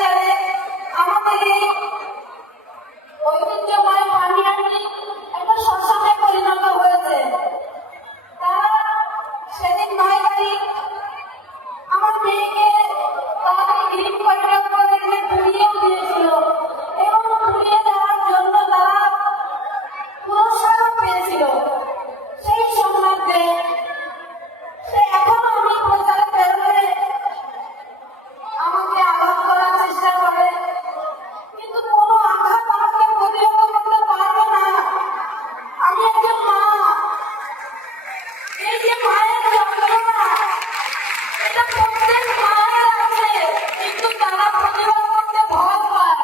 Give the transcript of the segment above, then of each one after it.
অত্যাচারে আমাদের এই ঐতিহ্যময় পানিহাটি একটা শ্মশানে পরিণত হয়েছে। তারা সেদিন 9 তারিখ আমার মেয়েকে তাড়াতাড়ি গিরিপ পরিণত করে দিয়ে পুড়িয়েও দিয়েছিল এবং পুড়িয়ে দেওয়ার জন্য তারা পুরস্কারও পেয়েছিল। সেই সংক্রান্তে সে এখনো আমি প্রচারে বেরোলে আমাকে আঘাত করার চেষ্টা করে, কিন্তু কোনো আঘাত আমাকে প্রতিহত করতে পারবে না। আমি একজন মা, এই যে মায়ের যন্ত্রণা এটা প্রত্যেক মায়ের আছে, কিন্তু তারা প্রতিবাদ করতে ভয় পায়।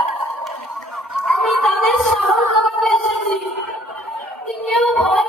আমি তাদের সাহস দেখাতে এসেছি, কেউ ভয়